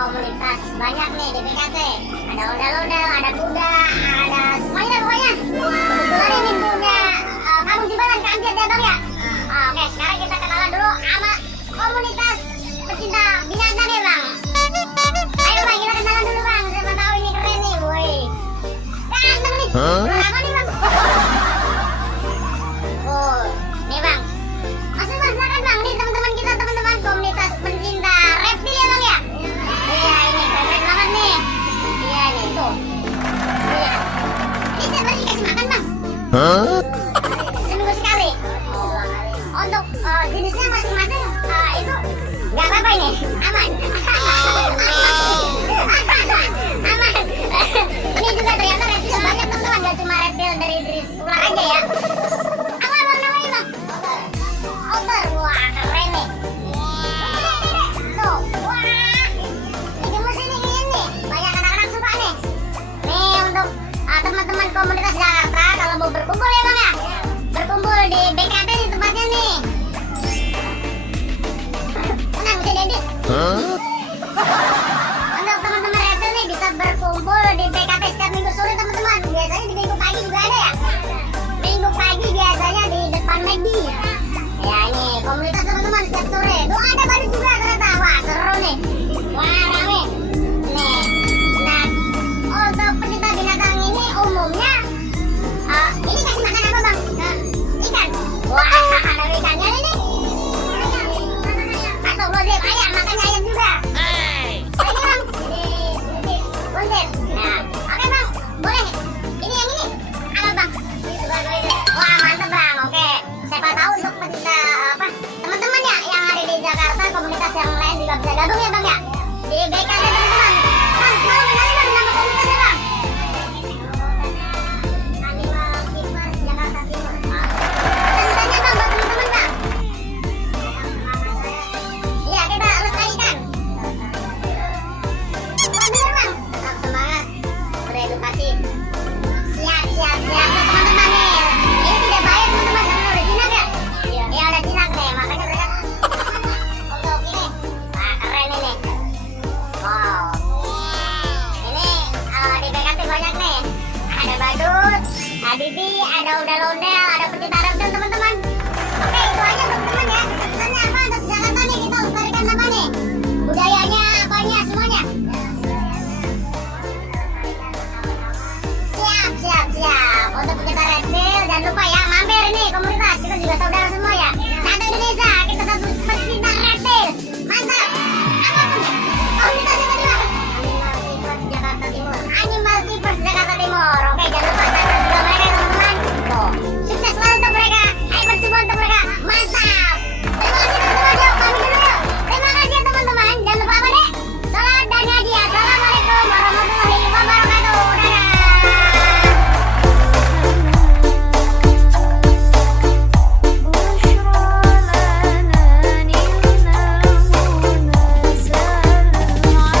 Komunitas banyak nih di BKT, ada ondel-ondel, ada kuda, ada semuanya pokoknya. Kebetulan ini punya kampung Jimbaran Kampret ya bang ya. Oke, sekarang kita kenalan dulu sama komunitas pecinta binatang ya bang. Ayo bang, kita kenalan dulu bang, siapa tahu ini keren nih, woi. Ganteng nih, apa nih bang? Oh, nih bang. Masuk bang, silakan bang, nih teman-teman kita, teman-teman komunitas pencinta reptil ya bang ya. Iya ini keren banget nih. Iya nih tuh. Iya. Ini setiap hari dikasih makan bang. Seminggu sekali. Untuk jenisnya masing-masing itu nggak apa-apa ini, aman. Aman. Ini juga ternyata reptil banyak teman-teman, nggak cuma reptil dari jenis ular aja ya. Apa bang namanya bang? Otter. Wah keren nih. Tuh, wah. Teman-teman komunitas Jakarta kalau mau berkumpul ya bang ya, berkumpul di BKT nih tempatnya nih. Tenang bisa dedek. Untuk teman-teman reptil nih bisa berkumpul di BKT setiap minggu sore teman-teman. Biasanya di minggu pagi juga ada ya. Minggu pagi biasanya di depan McD. Ya ini komunitas teman-teman setiap sore. Tuh ada baru juga ternyata. Wah seru nih. Wah rame. Nih. Nah untuk pencinta binatang ini umumnya ini kasih makan apa bang? Ikan. Wah ada ikannya nih. Astagfirullahaladzim, ayam makannya ayam juga. Ini bang, ini buntir. Nah, oke bang, boleh. Ini yang ini apa bang? Wah mantep bang, oke. Siapa tahu untuk pencinta apa teman-teman ya yang ada di Jakarta, komunitas yang lain juga bisa gabung ya bang ya di BK